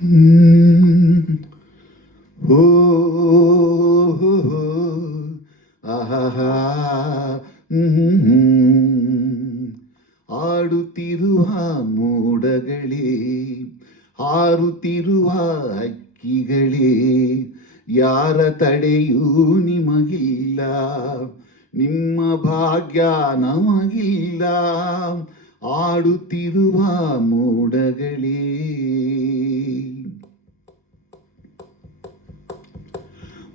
ಹ್ಮ್. ಓ ಹೋ, ಹೋ, ಆಹಾಹಾ. ಆಡುತ್ತಿರುವ ಮೋಡಗಳೇ, ಹಾರುತ್ತಿರುವ ಹಕ್ಕಿಗಳೇ, ಯಾರ ತಡೆಯೂ ನಿಮಗಿಲ್ಲ, ನಿಮ್ಮ ಭಾಗ್ಯ ನಮಗಿಲ್ಲ. ಆಡುತ್ತಿರುವ ಮೋಡಗಳೇ.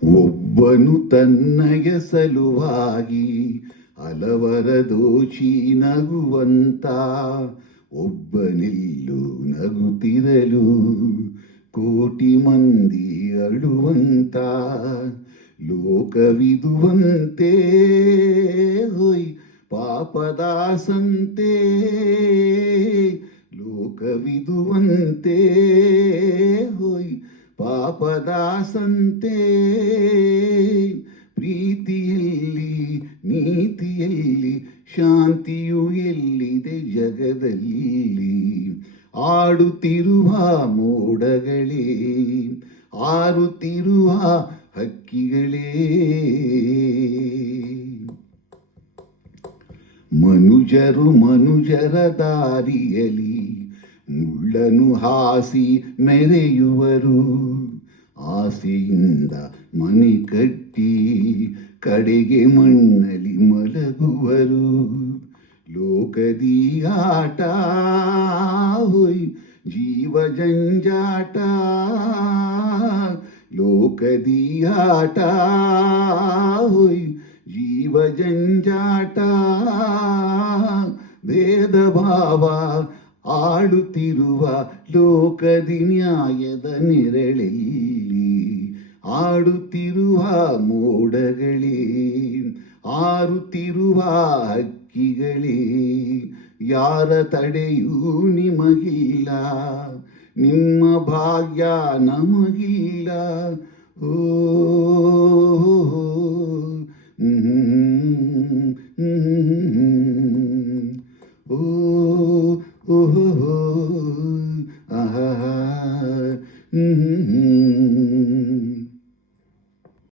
ಒಬ್ಬನು ತನ್ನಯ ಸಲುವಾಗಿ ಹಲವರ ದೋಷಿ ನಗುವಂತ, ಒಬ್ಬನಿಲ್ಲೂ ನಗುತ್ತಿರಲು ಕೋಟಿ ಮಂದಿ ಅಳುವಂತ. ಲೋಕವಿದುವಂತೆ ಹೊಯ್ ಪಾಪದ ಸಂತೆ, ಲೋಕವಿದುವಂತೆ ಹೊಯ್ ಪಾಪದ ಸಂತೆ. ಪ್ರೀತಿಯಲ್ಲಿ ನೀತಿಯಲ್ಲಿ ಶಾಂತಿಯು ಎಲ್ಲಿದೆ ಜಗದಲ್ಲಿ. ಆಡುತ್ತಿರುವ ಮೋಡಗಳೇ, ಹಾರುತ್ತಿರುವ ಹಕ್ಕಿಗಳೇ. ಮನುಜರ ದಾರಿಯಲಿ ಮುಳ್ಳನು ಹಾಸಿ ಮೆರೆಯುವರು, ಆಸೆಯಿಂದ ಮನೆ ಕಟ್ಟಿ ಕಡೆಗೆ ಮಣ್ಣಲ್ಲಿ ಮಲಗುವರು. ಲೋಕದಿ ಆಟ ಹೊಯ್ ಜೀವ ಜಂಜಾಟ, ಲೋಕದಿ ಆಟ ಹೊಯ್ ಜೀವ ಜಂಜಾಟ. ಭೇದ ಭಾವ ಆಡುತ್ತಿರುವ ಲೋಕದಿ ನ್ಯಾಯದ ನೆರಳಲ್ಲಿ. ಆಡುತ್ತಿರುವ ಮೋಡಗಳೇ, ಹಾರುತ್ತಿರುವ ಹಕ್ಕಿಗಳೇ, ಯಾರ ತಡೆಯೂ ನಿಮಗಿಲ್ಲ, ನಿಮ್ಮ ಭಾಗ್ಯ ನಮಗಿಲ್ಲ. ಓ ಓ ಓ